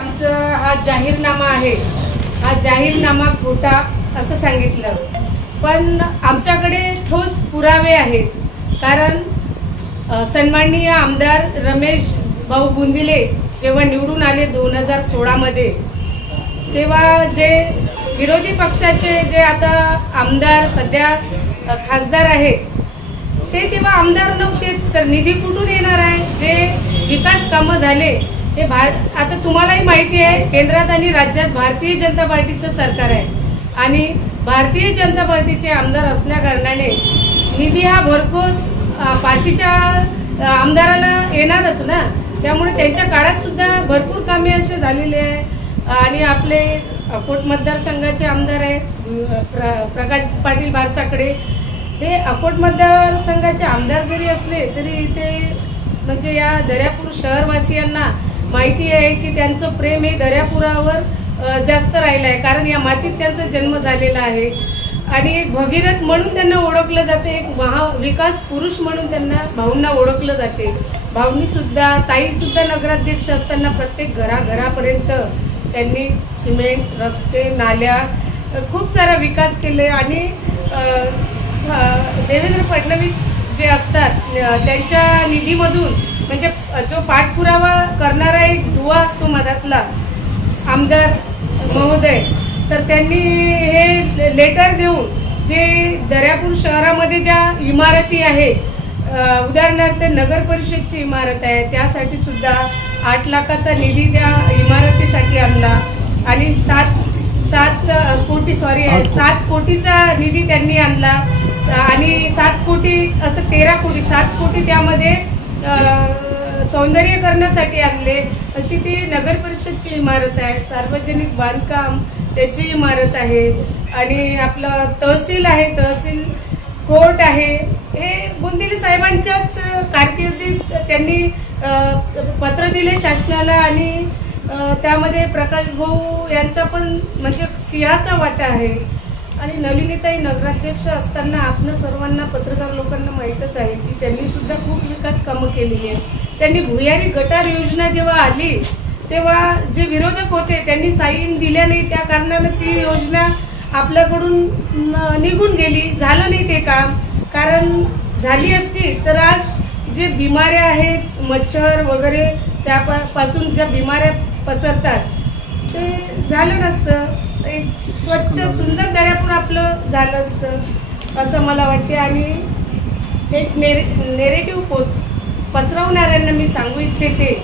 आमचा हा जाहीरनामा आहे, हा जाहीरनामा खोटा असं सांगितलं, पण आमच्याकडे ठोस पुरावे आहेत. कारण सन्माननीय आमदार रमेश भाऊ बुंदिले जेव्हा निवडून आले 2016 मध्ये, तेव्हा जे विरोधी पक्षाचे जे आता आमदार सध्या खासदार आहेत ते तेव्हा आमदार नव्हतेच, तर निधी कुठून येणार आहे? जे विकास कामं झाले ते आता तुम्हालाही माहिती आहे, केंद्रात आणि राज्यात भारतीय जनता पार्टीचं सरकार आहे आणि भारतीय जनता पार्टीचे आमदार असल्या कारणाने निधी हा भरघोस पार्टीच्या आमदाराला येणारच ना. त्यामुळे त्यांच्या काळात सुद्धा भरपूर कामे असे झालेले आहे. आणि आपले अकोट मतदारसंघाचे आमदार आहेत प्रकाश पाटील बारसाकडे, हे अकोट मतदारसंघाचे आमदार जरी असले तरी ते म्हणजे या दर्यापूर शहरवासियांना माहिती आहे की त्यांचं प्रेम हे दर्यापुरावर जास्त राहिलं आहे. कारण या मातीत त्यांचा जन्म झालेला आहे आणि एक भगीरथ म्हणून त्यांना ओळखलं जाते, एक महाविकास पुरुष म्हणून त्यांना भाऊंना ओळखलं जाते. भाऊंनी सुद्धा ताईसुद्धा नगराध्यक्ष असताना प्रत्येक घरापर्यंत त्यांनी सिमेंट, रस्ते, नाल्या खूप सारा विकास केले. आणि देवेंद्र फडणवीस जे असतात त्यांच्या निधीमधून म्हणजे जो पाठपुरावा करणारा एक दुवा असतो मधातला आमदार महोदय, तर त्यांनी हे लेटर देऊन जे दर्यापूर शहरामध्ये ज्या इमारती आहे, उदाहरणार्थ नगर परिषदची इमारत आहे, त्यासाठी सुद्धा 8 लाखाचा निधी त्या इमारतीसाठी आणला आणि 7 कोटीचा निधी त्यांनी आणला आणि 7 कोटी असं 13 कोटी 7 कोटी त्यामध्ये सौंदर्यीकरणासाठी आणले. अशी ती नगर परिषदची इमारत आहे, सार्वजनिक बांधकाम त्याची इमारत आहे आणि आपलं तहसील आहे, तहसील कोर्ट आहे. हे बुंदिले साहेबांच्याच कारकिर्दीत त्यांनी पत्र दिले शासनाला आणि त्यामध्ये प्रकाश भाऊ यांचा पण म्हणजे सिंहाचा वाटा आहे. आणि नलिनीताई नगराध्यक्ष असताना आपण सर्वांना पत्रकार लोकांना माहीतच आहे की त्यांनी सुद्धा खूप विकास कामं केलेली आहेत. त्यांनी भुयारी गटार योजना जेव्हा आली तेव्हा जे विरोधक होते त्यांनी साईन दिल्या नाही, त्या कारणानं ती योजना आपल्याकडून निघून गेली, झालं नाही ते काम. कारण झाली असती तर आज जे बिमाऱ्या आहेत, मच्छर वगैरे त्यापासून ज्या बिमाऱ्या पसरतात ते झालं नसतं, एक स्वच्छ सुंदर दर्यापूर आपलं झालं असतं असं मला वाटते. आणि एक नेरेटिव्ह पसरवणाऱ्यांना मी सांगू इच्छिते